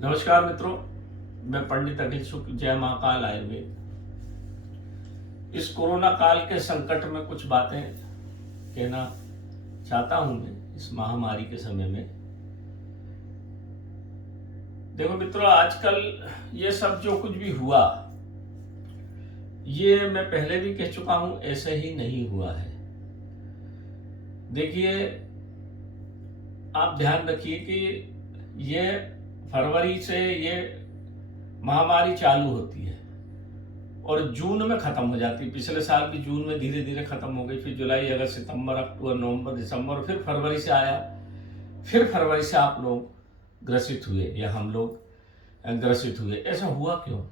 नमस्कार मित्रों, मैं पंडित अखिल शुक्ल, जय महाकाल आयुर्वेद। इस कोरोना काल के संकट में कुछ बातें कहना चाहता हूं मैं इस महामारी के समय में। देखो मित्रों, आजकल ये सब जो कुछ भी हुआ, ये मैं पहले भी कह चुका हूं, ऐसे ही नहीं हुआ है। देखिए, आप ध्यान रखिए कि ये फरवरी से ये महामारी चालू होती है और जून में खत्म हो जाती है। पिछले साल भी जून में धीरे धीरे खत्म हो गई, फिर जुलाई, अगस्त, सितंबर, अक्टूबर, नवंबर, दिसंबर, फिर फरवरी से आया। फिर फरवरी से आप लोग ग्रसित हुए या हम लोग ग्रसित हुए। ऐसा हुआ क्यों?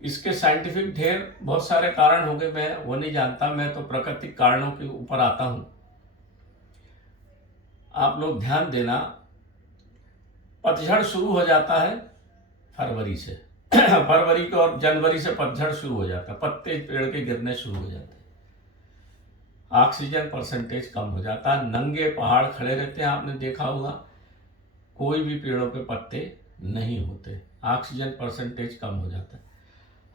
इसके साइंटिफिक ढेर बहुत सारे कारण हो गए, मैं वो नहीं जानता। मैं तो प्राकृतिक कारणों के ऊपर आता हूं। आप लोग ध्यान देना, पतझड़ शुरू हो जाता है फरवरी से। फरवरी को और जनवरी से पतझड़ शुरू हो जाता है, पत्ते पेड़ के गिरने शुरू हो जाते हैं, ऑक्सीजन परसेंटेज कम हो जाता है, नंगे पहाड़ खड़े रहते हैं। आपने देखा होगा, कोई भी पेड़ों पे पत्ते नहीं होते, ऑक्सीजन परसेंटेज कम हो जाता है।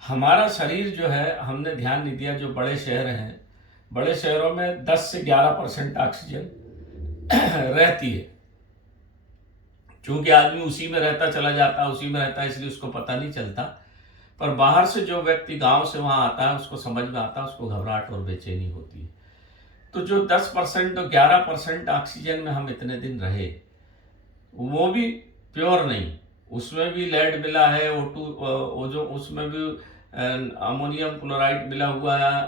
हमारा शरीर जो है, हमने ध्यान नहीं दिया। जो बड़े शहर हैं, बड़े शहरों में 10 से 11% ऑक्सीजन रहती है। क्योंकि आदमी उसी में रहता चला जाता है, उसी में रहता है, इसलिए उसको पता नहीं चलता। पर बाहर से जो व्यक्ति गांव से वहां आता है, उसको समझ में आता है, उसको घबराहट और बेचैनी होती है। तो जो 10% और 11% ऑक्सीजन में हम इतने दिन रहे, वो भी प्योर नहीं, उसमें भी लेड मिला है, O2, उसमें भी अमोनियम क्लोराइड मिला हुआ है,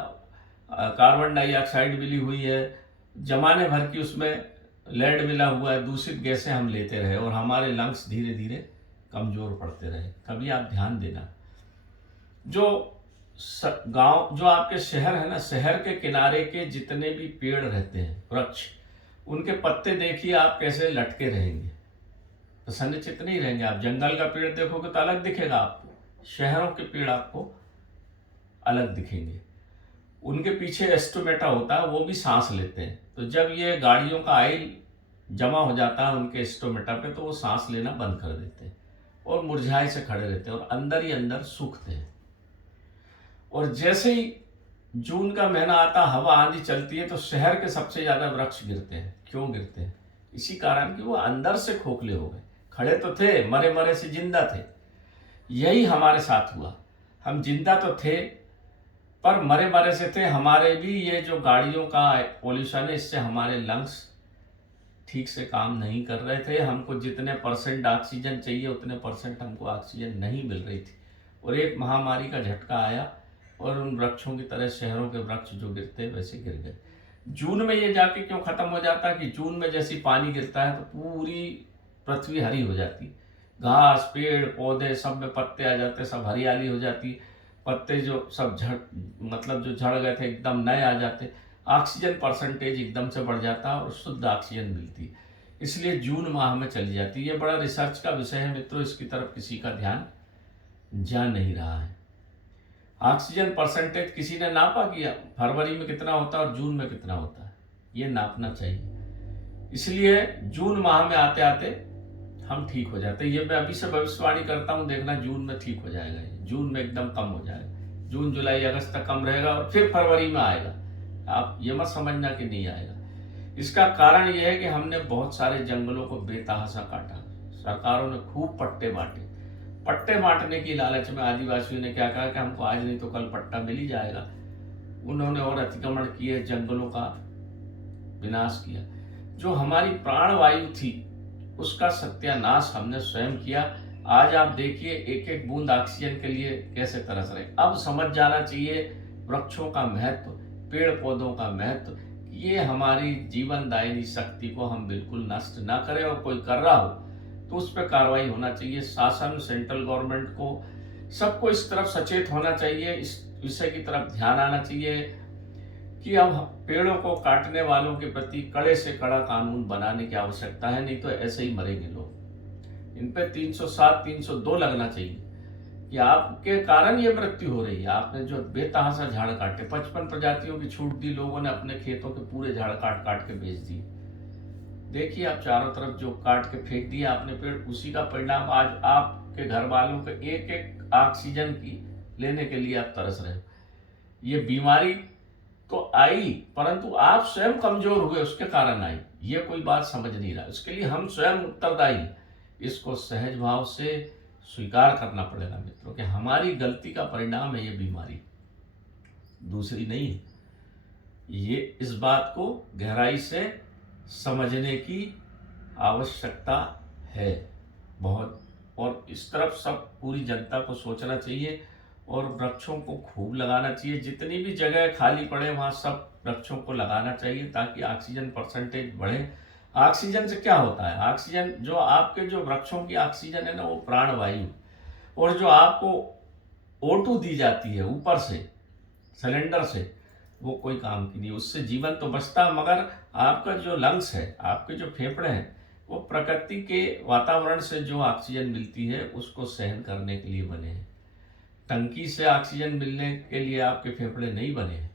कार्बन डाइऑक्साइड मिली हुई है, जमाने भर की उसमें लेड मिला हुआ है। दूषित गैसें हम लेते रहे और हमारे लंग्स धीरे धीरे कमजोर पड़ते रहे। कभी आप ध्यान देना, जो गांव, जो आपके शहर है ना, शहर के किनारे के जितने भी पेड़ रहते हैं, वृक्ष, उनके पत्ते देखिए आप कैसे लटके रहेंगे, प्रसन्नचित्त नहीं रहेंगे। आप जंगल का पेड़ देखोगे तो अलग दिखेगा आपको, शहरों के पेड़ आपको अलग दिखेंगे। उनके पीछे एस्टोमेटा होता है, वो भी सांस लेते हैं। तो जब ये गाड़ियों का ऑयल जमा हो जाता है उनके एस्टोमेटा पे, तो वो सांस लेना बंद कर देते हैं और मुरझाए से खड़े रहते हैं और अंदर ही अंदर सूखते हैं। और जैसे ही जून का महीना आता, हवा आंधी चलती है, तो शहर के सबसे ज्यादा वृक्ष गिरते हैं। क्यों गिरते हैं? इसी कारण कि वो अंदर से खोखले हो गए। खड़े तो थे, मरे मरे से जिंदा थे। यही हमारे साथ हुआ। हम जिंदा तो थे पर मरे मरे से थे। हमारे भी ये जो गाड़ियों का पोल्यूशन है, इससे हमारे लंग्स ठीक से काम नहीं कर रहे थे। हमको जितने परसेंट ऑक्सीजन चाहिए उतने परसेंट हमको ऑक्सीजन नहीं मिल रही थी। और एक महामारी का झटका आया और उन वृक्षों की तरह शहरों के वृक्ष जो गिरते वैसे गिर गए। जून में ये जाके क्यों खत्म हो जाता कि जून में जैसे पानी गिरता है तो पूरी पृथ्वी हरी हो जाती, घास, पेड़ पौधे सब में पत्ते आ जाते, सब हरियाली हो जाती, पत्ते जो सब जो झड़ गए थे एकदम नए आ जाते, ऑक्सीजन परसेंटेज एकदम से बढ़ जाता और शुद्ध ऑक्सीजन मिलती। इसलिए जून माह में चली जाती। ये बड़ा रिसर्च का विषय है मित्रों, इसकी तरफ किसी का ध्यान जा नहीं रहा है। ऑक्सीजन परसेंटेज किसी ने नापा किया, फरवरी में कितना होता है और जून में कितना होता है, ये नापना चाहिए। इसलिए जून माह में आते आते हम ठीक हो जाते। ये मैं अभी से भविष्यवाणी करता हूँ, देखना जून में ठीक हो जाएगा। जून में एकदम कम हो जाएगा, जून जुलाई अगस्त तक कम रहेगा और फिर फरवरी में आएगा। आप ये मत समझना कि नहीं आएगा। इसका कारण यह है कि हमने बहुत सारे जंगलों को बेतहाशा काटा। सरकारों ने खूब पट्टे बांटे। पट्टे बांटने की लालच में आदिवासियों ने क्या कहा कि हमको आज नहीं तो कल पट्टा मिल ही जाएगा। उन्होंने और अतिक्रमण किए, जंगलों का विनाश किया। जो हमारी प्राणवायु थी उसका सत्यानाश हमने स्वयं किया। आज आप देखिए, एक एक बूंद ऑक्सीजन के लिए कैसे तरस रहे। अब समझ जाना चाहिए वृक्षों का महत्व, पेड़ पौधों का महत्व। ये हमारी जीवनदायिनी शक्ति को हम बिल्कुल नष्ट ना करें, और कोई कर रहा हो तो उस पर कार्रवाई होना चाहिए। शासन, सेंट्रल गवर्नमेंट को, सबको इस तरफ सचेत होना चाहिए, इस विषय की तरफ ध्यान आना चाहिए कि अब पेड़ों को काटने वालों के प्रति कड़े से कड़ा कानून बनाने की आवश्यकता है। नहीं तो ऐसे ही मरेंगे लोग। इन पे 307, 302 लगना चाहिए कि आपके कारण ये मृत्यु हो रही है। आपने जो बेतहाशा झाड़ काटे, 55 प्रजातियों की छूट दी लोगों ने, अपने खेतों के पूरे झाड़ काट काट के बेच दिए। देखिए आप चारों तरफ जो काट के फेंक दिया आपने पेड़, उसी का परिणाम आज आपके घर वालों के एक एक ऑक्सीजन की लेने के लिए आप तरस रहे हो। ये बीमारी तो आई, परंतु आप स्वयं कमजोर हुए, उसके कारण आई। ये कोई बात समझ नहीं रहा, उसके लिए हम स्वयं उत्तरदायी। इसको सहज भाव से स्वीकार करना पड़ेगा मित्रों कि हमारी गलती का परिणाम है ये बीमारी, दूसरी नहीं है। ये इस बात को गहराई से समझने की आवश्यकता है बहुत, और इस तरफ सब पूरी जनता को सोचना चाहिए और वृक्षों को खूब लगाना चाहिए। जितनी भी जगह खाली पड़े वहाँ सब वृक्षों को लगाना चाहिए ताकि ऑक्सीजन परसेंटेज बढ़े। ऑक्सीजन से क्या होता है, ऑक्सीजन जो आपके जो वृक्षों की ऑक्सीजन है ना, वो प्राणवायु, और जो आपको O2 दी जाती है ऊपर से सिलेंडर से, वो कोई काम की नहीं। उससे जीवन तो बचता है, मगर आपका जो लंग्स है, आपके जो फेफड़े हैं, वो प्रकृति के वातावरण से जो ऑक्सीजन मिलती है उसको सहन करने के लिए बने हैं। टंकी से ऑक्सीजन मिलने के लिए आपके फेफड़े नहीं बने हैं।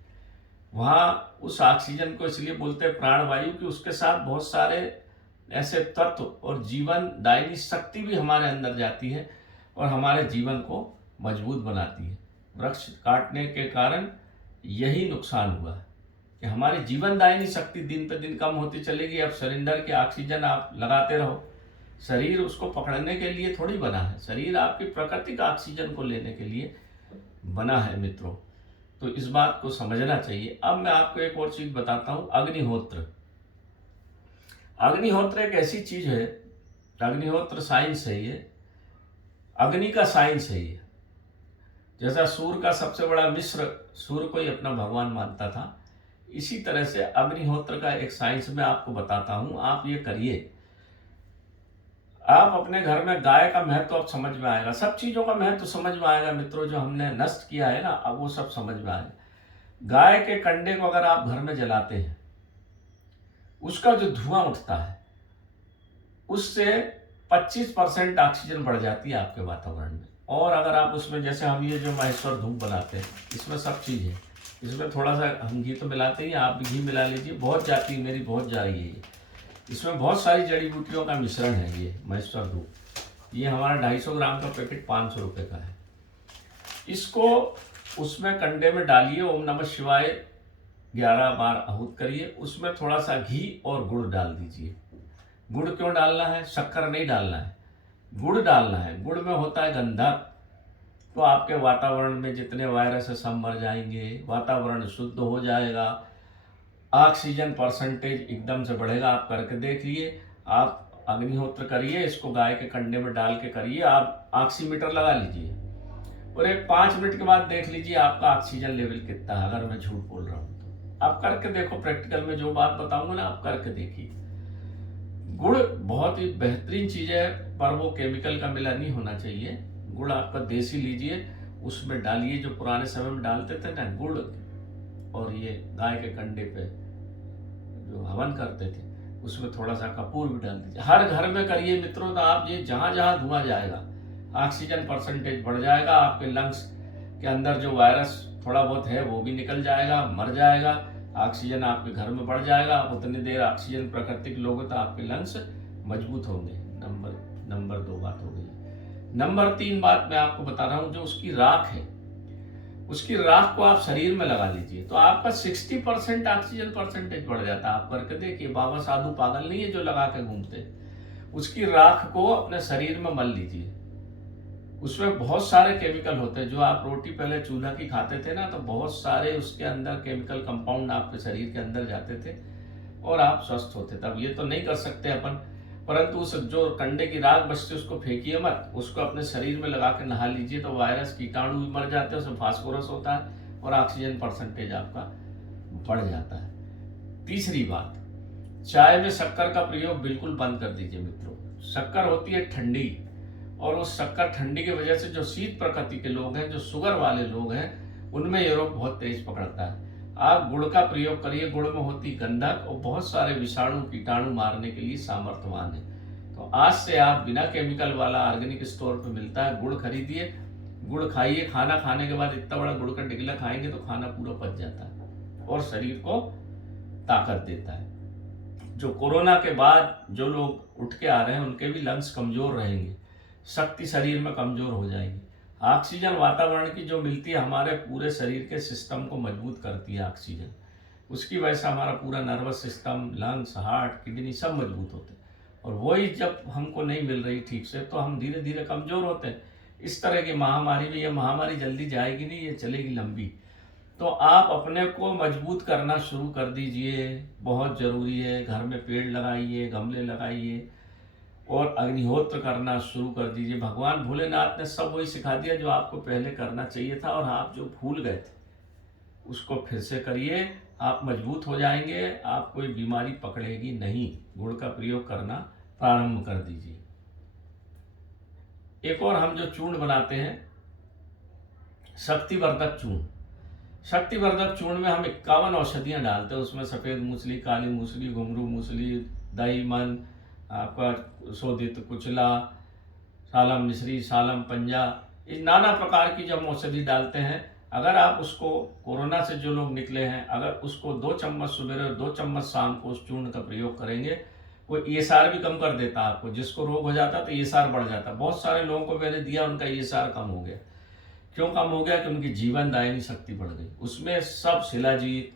वहाँ उस ऑक्सीजन को इसलिए बोलते हैं प्राणवायु कि उसके साथ बहुत सारे ऐसे तत्व और जीवन दायनी शक्ति भी हमारे अंदर जाती है और हमारे जीवन को मजबूत बनाती है। वृक्ष काटने के कारण यही नुकसान हुआ है कि हमारी जीवन दायनी शक्ति दिन पर दिन कम होती चलेगी। अब सिलेंडर के ऑक्सीजन आप लगाते रहो, शरीर उसको पकड़ने के लिए थोड़ी बना है, शरीर आपकी प्राकृतिक ऑक्सीजन को लेने के लिए बना है मित्रों। तो इस बात को समझना चाहिए। अब मैं आपको एक और चीज बताता हूं, अग्निहोत्र। अग्निहोत्र एक ऐसी चीज है, अग्निहोत्र साइंस है, ये अग्नि का साइंस है। ये जैसा सूर्य का सबसे बड़ा मिस्र सूर्य को ही अपना भगवान मानता था, इसी तरह से अग्निहोत्र का एक साइंस मैं आपको बताता हूं। आप ये करिए, आप अपने घर में गाय का महत्व अब समझ में आएगा, सब चीजों का महत्व समझ में आएगा मित्रों। जो हमने नष्ट किया है ना, अब वो सब समझ में आएगा। गाय के कंडे को अगर आप घर में जलाते हैं, उसका जो धुआं उठता है उससे 25% ऑक्सीजन बढ़ जाती है आपके वातावरण में। और अगर आप उसमें, जैसे हम ये जो महेश्वर धूप बनाते हैं, इसमें सब चीज़ है, इसमें थोड़ा सा हम घी तो मिलाते ही, आप भी घी मिला लीजिए। बहुत जाती है, मेरी बहुत जा रही है ये। इसमें बहुत सारी जड़ी बूटियों का मिश्रण है ये महेश्वर धूप। ये हमारा 250 ग्राम का पैकेट 500 रुपये का है। इसको उसमें कंडे में डालिए, ओम नमः शिवाय 11 बार आहूत करिए। उसमें थोड़ा सा घी और गुड़ डाल दीजिए। गुड़ क्यों डालना है, शक्कर नहीं डालना है, गुड़ डालना है। गुड़ में होता है गंधक, तो आपके वातावरण में जितने वायरस है सब मर जाएंगे, वातावरण शुद्ध हो जाएगा, ऑक्सीजन परसेंटेज एकदम से बढ़ेगा। आप करके देख लिए, आप अग्निहोत्र करिए, इसको गाय के कंडे में डाल के करिए। आप ऑक्सीमीटर लगा लीजिए और एक 5 मिनट के बाद देख लीजिए आपका ऑक्सीजन लेवल कितना है। अगर मैं झूठ बोल रहा हूँ तो आप करके देखो, प्रैक्टिकल में जो बात बताऊंगा ना आप करके देखिए। गुड़ बहुत ही बेहतरीन चीज है, पर वो केमिकल का मिला नहीं होना चाहिए। गुड़ आपका देसी लीजिए, उसमें डालिए, जो पुराने समय में डालते थे ना गुड़, और ये गाय के कंडे पे जो हवन करते थे उसमें थोड़ा सा कपूर भी डाल दीजिए। हर घर में करिए मित्रों, तो आप ये जहां जहां धुआं जाएगा ऑक्सीजन परसेंटेज बढ़ जाएगा, आपके लंग्स के अंदर जो वायरस थोड़ा बहुत है वो भी निकल जाएगा, मर जाएगा, ऑक्सीजन आपके घर में बढ़ जाएगा। आप उतनी देर ऑक्सीजन प्राकृतिक लोगे तो आपके लंग्स मजबूत होंगे। नंबर 2 बात हो गई। नंबर 3 बात मैं आपको बता रहा हूँ, जो उसकी राख है, उसकी राख को आप शरीर में लगा लीजिए तो आपका 60% ऑक्सीजन परसेंटेज बढ़ जाता है। आप करके देखिए, बाबा साधु पागल नहीं है जो लगा के घूमते। उसकी राख को अपने शरीर में मल लीजिए। उसमें बहुत सारे केमिकल होते हैं। जो आप रोटी पहले चूल्हा की खाते थे ना, तो बहुत सारे उसके अंदर केमिकल कंपाउंड आपके शरीर के अंदर जाते थे और आप स्वस्थ होते थे। अब ये तो नहीं कर सकते अपन, परंतु उस जो कंडे की राख बचती उसको फेंकिए मत, उसको अपने शरीर में लगा के नहा लीजिए तो वायरस कीटाणु भी मर जाते हैं, उसमें फास्फोरस होता है और ऑक्सीजन परसेंटेज आपका बढ़ जाता है। तीसरी बात, चाय में शक्कर का प्रयोग बिल्कुल बंद कर दीजिए मित्रों। शक्कर होती है ठंडी, और उस शक्कर ठंडी की वजह से जो शीत प्रकृति के लोग हैं, जो शुगर वाले लोग हैं, उनमें ये रोग बहुत तेज पकड़ता है। आप गुड़ का प्रयोग करिए, गुड़ में होती गंधक और बहुत सारे विषाणु कीटाणु मारने के लिए सामर्थ्यवान है। तो आज से आप बिना केमिकल वाला ऑर्गेनिक स्टोर पे मिलता है गुड़ खरीदिए, गुड़ खाइए। खाना खाने के बाद इतना बड़ा गुड़ का टिकला खाएंगे तो खाना पूरा पच जाता है और शरीर को ताकत देता है। जो कोरोना के बाद जो लोग उठ के आ रहे हैं उनके भी लंग्स कमज़ोर रहेंगे, शक्ति शरीर में कमज़ोर हो जाएगी। ऑक्सीजन वातावरण की जो मिलती है हमारे पूरे शरीर के सिस्टम को मजबूत करती है ऑक्सीजन, उसकी वजह से हमारा पूरा nervous system, lungs, heart, kidney सब मजबूत होते हैं। और वही जब हमको नहीं मिल रही ठीक से तो हम धीरे धीरे कमज़ोर होते हैं। इस तरह की महामारी में, ये महामारी जल्दी जाएगी नहीं, ये चलेगी लंबी। तो आप अपने को मजबूत करना शुरू कर दीजिए, बहुत ज़रूरी है। घर में पेड़ लगाइए, गमले लगाइए और अग्निहोत्र करना शुरू कर दीजिए। भगवान भोलेनाथ ने सब वही सिखा दिया जो आपको पहले करना चाहिए था, और आप जो भूल गए थे उसको फिर से करिए। आप मजबूत हो जाएंगे, आप कोई बीमारी पकड़ेगी नहीं। गुड़ का प्रयोग करना प्रारंभ कर दीजिए। एक और हम जो चूर्ण बनाते हैं, शक्तिवर्धक चूर्ण। शक्तिवर्धक चूर्ण में हम 51 औषधियाँ डालते हैं। उसमें सफ़ेद मूसली, काली मूसली, घुंघरू मूसली, दही मन, आपका शोधित कुचला, सालम मिश्री, सालम पंजा, इस नाना प्रकार की जब हम औषधि डालते हैं, अगर आप उसको, कोरोना से जो लोग निकले हैं, अगर उसको 2 चम्मच सुबह और 2 चम्मच शाम को उस चूर्ण का प्रयोग करेंगे, वो ESR भी कम कर देता है आपको। जिसको रोग हो जाता तो ESR बढ़ जाता। बहुत सारे लोगों को मैंने दिया, उनका ESR कम हो गया। क्यों कम हो गया? कि उनकी जीवन दायिनी शक्ति बढ़ गई। उसमें सब शिलाजीत,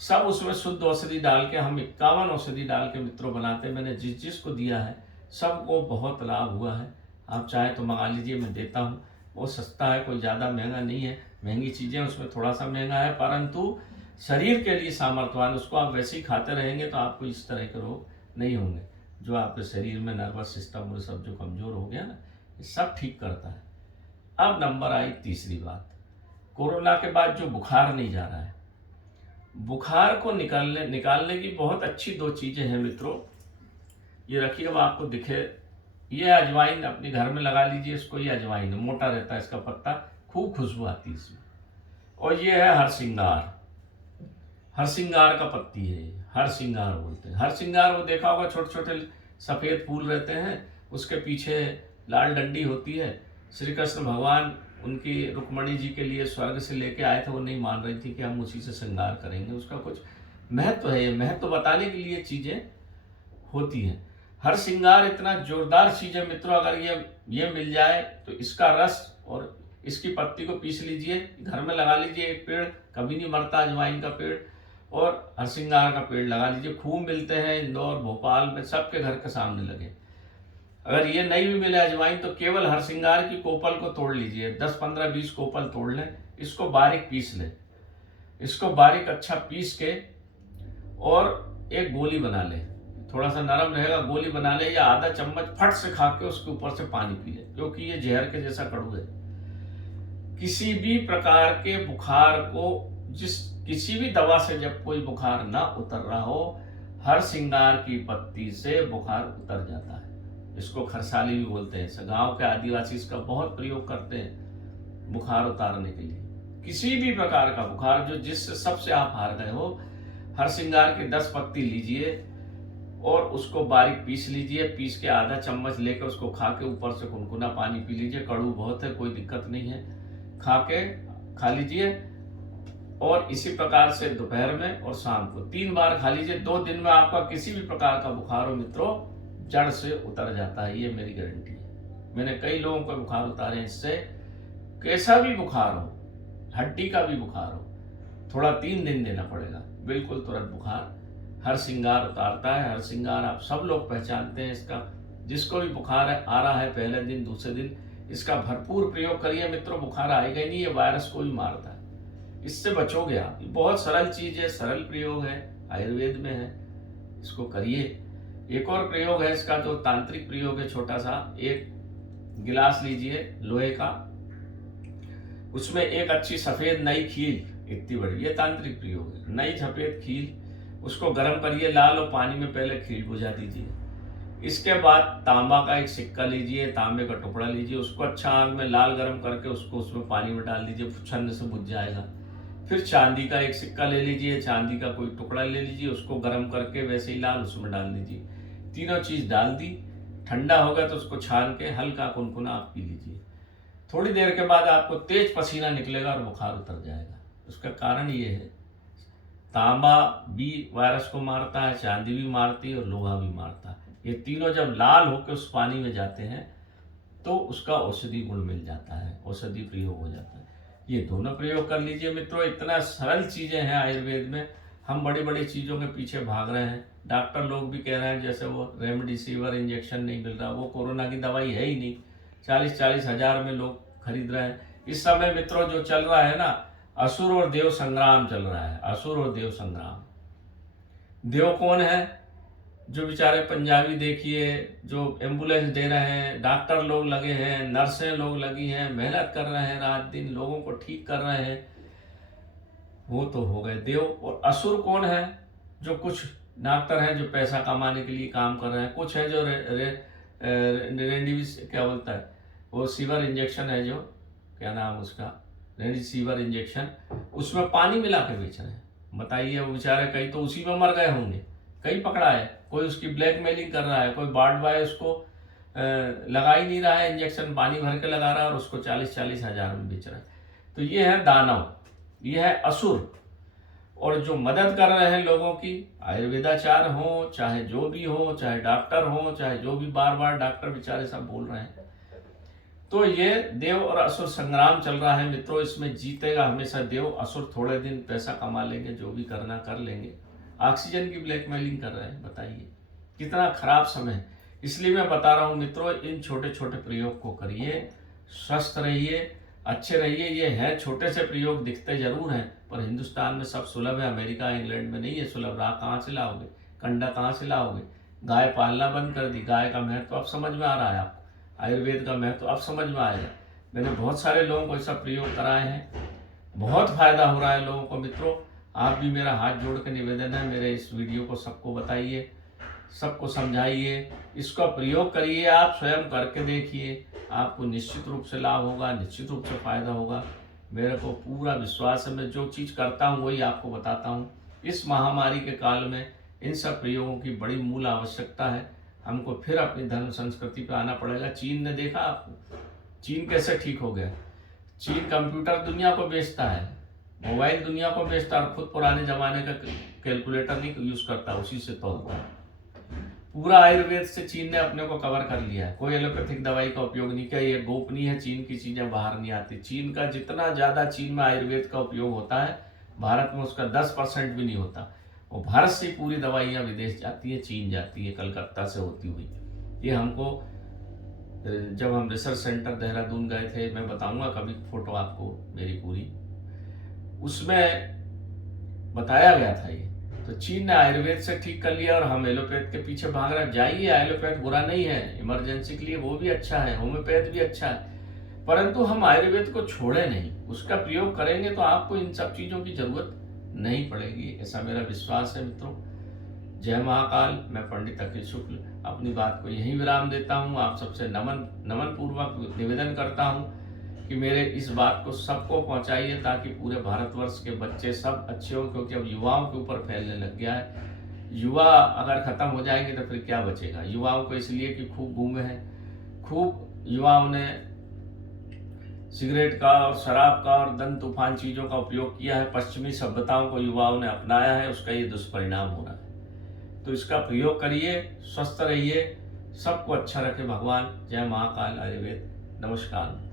सब उसमें शुद्ध औषधि डाल के, हम 51 औषधि डाल के मित्रों बनाते हैं। मैंने जिस जिसको दिया है सबको बहुत लाभ हुआ है। आप चाहें तो मंगा लीजिए, मैं देता हूँ। बहुत सस्ता है, कोई ज़्यादा महंगा नहीं है। महंगी चीज़ें उसमें थोड़ा सा महंगा है, परंतु शरीर के लिए सामर्थ्यवान। उसको आप वैसे ही खाते रहेंगे तो आपको इस तरह के रोग नहीं होंगे। जो आपके शरीर में नर्वस सिस्टम और सब जो कमज़ोर हो गया ना, ये सब ठीक करता है। अब नंबर आई तीसरी बात, कोरोना के बाद जो बुखार नहीं जा रहा है, बुखार को निकालने की बहुत अच्छी 2 चीज़ें हैं मित्रों। ये रखिए, अब आपको दिखे, ये अजवाइन अपने घर में लगा लीजिए। इसको, ये अजवाइन है, मोटा रहता है इसका पत्ता, खूब खुशबू आती है इसमें। और ये है हरसिंगार। हरसिंगार का पत्ती है, हरसिंगार बोलते हैं। हरसिंगार वो देखा होगा, छोटे छोटे सफ़ेद फूल रहते हैं, उसके पीछे लाल डंडी होती है। श्री कृष्ण भगवान उनकी रुक्मणी जी के लिए स्वर्ग से लेके आए थे, वो नहीं मान रही थी कि हम उसी से श्रृंगार करेंगे। उसका कुछ महत्व है, ये महत्व बताने के लिए चीज़ें होती हैं। हर श्रृंगार इतना जोरदार चीज़ है मित्रों, अगर ये मिल जाए तो इसका रस और इसकी पत्ती को पीस लीजिए, घर में लगा लीजिए। एक पेड़ कभी नहीं मरता, अजवाइन का पेड़ और हरसिंगार का पेड़ लगा लीजिए। खूब मिलते हैं इंदौर, भोपाल में, सबके घर के सामने लगे। अगर ये नहीं भी मिले अजवाइन, तो केवल हरसिंगार की कोपल को तोड़ लीजिए। 10, 15, 20 कोपल तोड़ लें, इसको बारीक पीस लें। इसको बारीक अच्छा पीस के और एक गोली बना लें, थोड़ा सा नरम रहेगा, गोली बना ले, या आधा चम्मच फट से खा के उसके ऊपर से पानी पी ले, क्योंकि ये जहर के जैसा कड़ू है। किसी भी प्रकार के बुखार को, किसी भी दवा से जब कोई बुखार ना उतर रहा हो, हरसिंगार की पत्ती से बुखार उतर जाता है। इसको खरसाली भी बोलते हैं। गांव के आदिवासी इसका बहुत प्रयोग करते हैं बुखार उतारने के लिए। किसी भी प्रकार का बुखार, जो जिससे सबसे आप हार गए हो, हरसिंगार की 10 पत्ती लीजिए और उसको बारीक पीस लीजिए। पीस के आधा चम्मच लेकर उसको खा के ऊपर से गुनगुना पानी पी लीजिए। कड़ू बहुत है, कोई दिक्कत नहीं है, खा लीजिए। और इसी प्रकार से दोपहर में और शाम को 3 बार खा लीजिए। 2 दिन में आपका किसी भी प्रकार का बुखार हो मित्रों, जड़ से उतर जाता है, ये मेरी गारंटी है। मैंने कई लोगों को बुखार उतारे इससे। कैसा भी बुखार हो, हड्डी का भी बुखार हो, थोड़ा 3 दिन देना पड़ेगा, बिल्कुल तुरंत बुखार हरसिंगार उतारता है। हरसिंगार आप सब लोग पहचानते हैं इसका। जिसको भी बुखार है, आ रहा है पहले दिन, दूसरे दिन, इसका भरपूर प्रयोग करिए मित्रों। बुखार आएगा ही नहीं, ये वायरस को भी मारता है, इससे बचोगे आप। ये बहुत सरल चीज़ है, सरल प्रयोग है, आयुर्वेद में है, इसको करिए। एक और प्रयोग है इसका, जो तांत्रिक प्रयोग है, छोटा सा। एक गिलास लीजिए लोहे का, उसमें एक अच्छी सफ़ेद नई खील, इतनी बड़ी, ये तांत्रिक प्रयोग है, नई सफ़ेद खील, उसको गर्म करिए लाल, और पानी में पहले खील बुझा दीजिए। इसके बाद तांबा का एक सिक्का लीजिए, तांबे का टुकड़ा लीजिए, उसको अच्छा आग में लाल गर्म करके उसको उसमें पानी में डाल दीजिए, छन्न से बुझ जाएगा। फिर चांदी का एक सिक्का ले लीजिए, चांदी का कोई टुकड़ा ले लीजिए, उसको गर्म करके वैसे ही लाल उसमें डाल दीजिए। तीनों चीज़ डाल दी, ठंडा हो गया तो उसको छान के हल्का कुनकुना आप पी लीजिए। थोड़ी देर के बाद आपको तेज पसीना निकलेगा और बुखार उतर जाएगा। उसका कारण ये है, तांबा भी वायरस को मारता है, चांदी भी मारती है और लोहा भी मारता है। ये तीनों जब लाल होकर उस पानी में जाते हैं तो उसका औषधि गुण मिल जाता है, औषधि प्रयोग हो जाता है। ये दोनों प्रयोग कर लीजिए मित्रों। इतना सरल चीज़ें हैं आयुर्वेद में। हम बड़ी बड़ी चीज़ों के पीछे भाग रहे हैं। डॉक्टर लोग भी कह रहे हैं जैसे वो रेमडेसिविर इंजेक्शन नहीं मिल रहा, वो कोरोना की दवाई है ही नहीं, 40-40 हज़ार में लोग खरीद रहे हैं। इस समय मित्रों जो चल रहा है ना, असुर और देव संग्राम चल रहा है। असुर और देव संग्राम। देव कौन है? जो बेचारे पंजाबी देखिए, जो एम्बुलेंस दे रहे हैं, डॉक्टर लोग लगे हैं, नर्सें लोग लगी हैं, मेहनत कर रहे हैं, रात दिन लोगों को ठीक कर रहे हैं, वो तो हो गए देव। और असुर कौन है? जो कुछ डॉक्टर हैं जो पैसा कमाने के लिए काम कर रहे हैं, कुछ है जो रेमडेसिविर क्या बोलता है वो सीवर इंजेक्शन है, जो क्या नाम उसका, रेमडेसिविर इंजेक्शन, उसमें पानी मिला के बेच रहे हैं। बताइए, वो बेचारे कई तो उसी में मर गए होंगे, कई पकड़ा है, कोई उसकी ब्लैकमेलिंग कर रहा है, कोई बार्ड बॉय उसको लगा ही नहीं रहा है इंजेक्शन, पानी भर के लगा रहा है और उसको 40-40 हज़ार में बेच रहा है। तो ये है दानव, ये है असुर। और जो मदद कर रहे हैं लोगों की, आयुर्वेदाचार्य हो, चाहे जो भी हो, चाहे डॉक्टर हो, चाहे जो भी, बार बार डॉक्टर बेचारे सब बोल रहे हैं। तो ये देव और असुर संग्राम चल रहा है मित्रों। इसमें जीतेगा हमेशा देव, असुर थोड़े दिन पैसा कमा लेंगे, जो भी करना कर लेंगे। ऑक्सीजन की ब्लैकमेलिंग कर रहे हैं, बताइए कितना खराब समय है। इसलिए मैं बता रहा हूँ मित्रों, इन छोटे छोटे प्रयोग को करिए, स्वस्थ रहिए, अच्छे रहिए। ये है छोटे से प्रयोग, दिखते जरूर हैं, पर हिंदुस्तान में सब सुलभ है, अमेरिका इंग्लैंड में नहीं है सुलभ। राह कहाँ से लाओगे, कंडा कहाँ से लाओगे? गाय पालना बंद कर दी, गाय का महत्व अब समझ में आ रहा है आपको, आयुर्वेद का महत्व अब समझ में आएगा। मैंने बहुत सारे लोगों को ऐसा प्रयोग कराए हैं, बहुत फायदा हो रहा है लोगों को मित्रों। आप भी, मेरा हाथ जोड़ के निवेदन है, मेरे इस वीडियो को सबको बताइए, सबको समझाइए, इसका प्रयोग करिए, आप स्वयं करके देखिए, आपको निश्चित रूप से लाभ होगा, निश्चित रूप से फायदा होगा। मेरे को पूरा विश्वास है, मैं जो चीज़ करता हूँ वही आपको बताता हूँ। इस महामारी के काल में इन सब प्रयोगों की बड़ी मूल आवश्यकता है। हमको फिर अपनी धर्म संस्कृति पे आना पड़ेगा। चीन ने देखा आपको, चीन कैसे ठीक हो गया। चीन कंप्यूटर दुनिया को बेचता है, मोबाइल दुनिया को बेचता है, और खुद पुराने जमाने का कैलकुलेटर नहीं यूज़ करता, उसी से तोलता है। पूरा आयुर्वेद से चीन ने अपने को कवर कर लिया है, कोई एलोपैथिक दवाई का उपयोग नहीं किया। ये गोपनीय है, चीन की चीज़ें बाहर नहीं आती। चीन का जितना ज़्यादा चीन में आयुर्वेद का उपयोग होता है, भारत में उसका 10% भी नहीं होता। और भारत से पूरी दवाइयाँ विदेश जाती है, चीन जाती है, कलकत्ता से होती हुई। ये हमको, जब हम रिसर्च सेंटर देहरादून गए थे, मैं बताऊंगा कभी फोटो आपको मेरी पूरी, उसमें बताया गया था ये। तो चीन ने आयुर्वेद से ठीक कर लिया और हम एलोपैथ के पीछे भाग रहे हैं। जाइए, एलोपैथ बुरा नहीं है, इमरजेंसी के लिए वो भी अच्छा है, होम्योपैथ भी अच्छा है, परंतु हम आयुर्वेद को छोड़े नहीं, उसका प्रयोग करेंगे तो आपको इन सब चीज़ों की जरूरत नहीं पड़ेगी, ऐसा मेरा विश्वास है मित्रों। जय महाकाल। मैं पंडित अखिल शुक्ल अपनी बात को यहीं विराम देता हूँ। आप सबसे नमन पूर्वक निवेदन करता हूँ कि मेरे इस बात को सबको पहुँचाइए, ताकि पूरे भारतवर्ष के बच्चे सब अच्छे हों, क्योंकि अब युवाओं के ऊपर फैलने लग गया है। युवा अगर ख़त्म हो जाएंगे तो फिर क्या बचेगा युवाओं को? इसलिए कि खूब घूमे हैं, खूब युवाओं ने सिगरेट का और शराब का और दन तूफान चीज़ों का उपयोग किया है, पश्चिमी सभ्यताओं को युवाओं ने अपनाया है, उसका ये दुष्परिणाम हो रहा है। तो इसका प्रयोग करिए, स्वस्थ रहिए, सबको अच्छा रखे भगवान। जय महाकाल आयुर्वेद। नमस्कार।